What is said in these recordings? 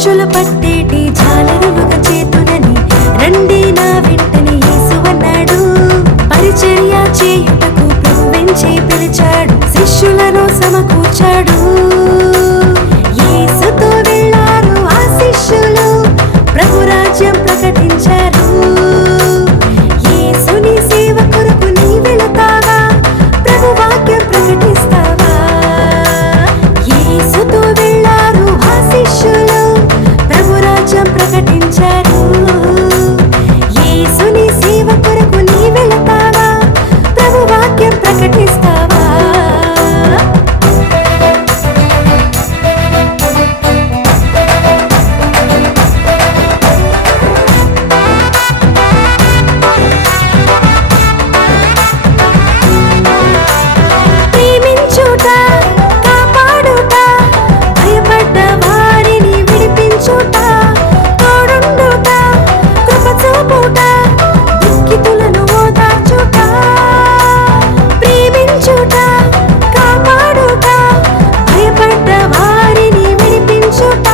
మనుషుల పట్టేటి జాలరులుగా చేతునని రండి నా వెంటనే యేసువన్నాడు. పరిచర్య చేయుటకు ప్రభు వెంచి పిలిచాడు, శిష్యులను సమకూర్చాడు. యేసుతో వెళ్ళారు ఆ శిష్యులు, ప్రభు రాజ్యం ప్రకటించారు. యేసుని సేవ కొరకు నీ వెళతావా, ప్రభు వాక్యం ప్రకటిస్తావా? యేసుతో వెళ్ళారు ఆ శిష్యులు, ప్రభు రాజ్యం ప్రకటించారు. యేసుని సేవ కొరకు నీ వెళతావా, ప్రభు వాక్యం ప్రకటిస్తావా? ప్రేమించుట, కాపాడుట, భయపడ్డ వారిని విడిపించుట, తోడుండుట, కృప చూపుట, దుఃఖితులను ఓదార్చుట. ప్రేమించుట, కాపాడుట, భయపడ్డ వారిని విడిపించుట,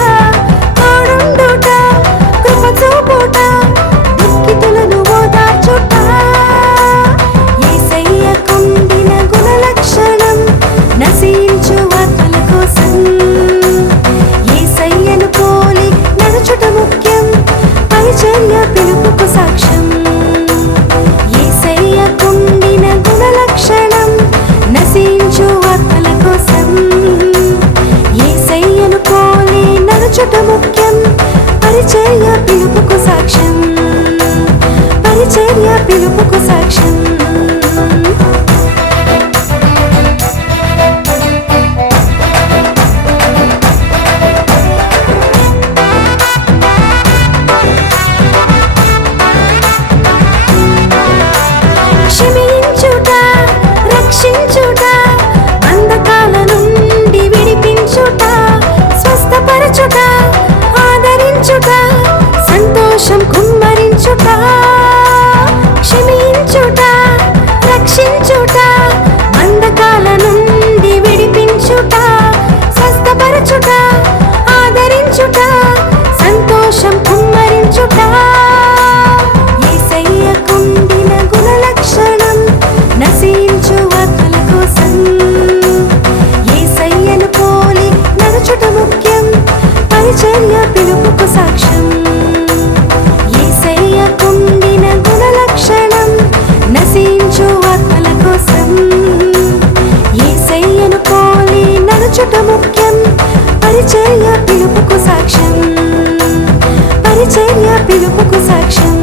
తోడుండుట, కృప చూపుట, దుఃఖితులను ఓదార్చుట. యేసయ్యకుండిన గుణలక్షణం నశించు ఆత్మల కోసం. యేసయ్యను పోలి నడుచుట ముఖ్యం, పరిచర్య పిలుపుకు సాక్ష్యం. యేసయ్యకుండిన గుణలక్షణం నశించు ఆత్మల కోసం. యేసయ్యను పోలి నడుచుట ముఖ్యం, పరిచర్య పిలుపుకు సాక్ష్యం. పరిచర్య పిలుపుకు సాక్ష్యం. క్షమించుట, రక్షించుట, బంధకాల నుండి విడిపించుట, స్వస్థపరచుట, ఆదరించుట, సంతోషం కుమ్మరించుట. క్షమించుట, రక్షించుట, బంధకాల నుండి విడిపించుట, స్వస్థపరచుట, ఆదరించుట, సంతోషం కుమ్మరించుట. యేసయ్యకుండిన గుణలక్షణం నశించు ఆత్మల కోసం. యేసయ్యను పోలి నడుచుట ముఖ్యం, పరిచర్య పిలుపుకు సాక్ష్యం. యేసయ్యకుండిన గుణలక్షణం నశించు ఆత్మల కోసం. యేసయ్యను పోలి నడుచుట ముఖ్యం, పరిచర్య పిలుపుకు సాక్ష్యం. పరిచర్య పిలుపుకు సాక్ష్యం.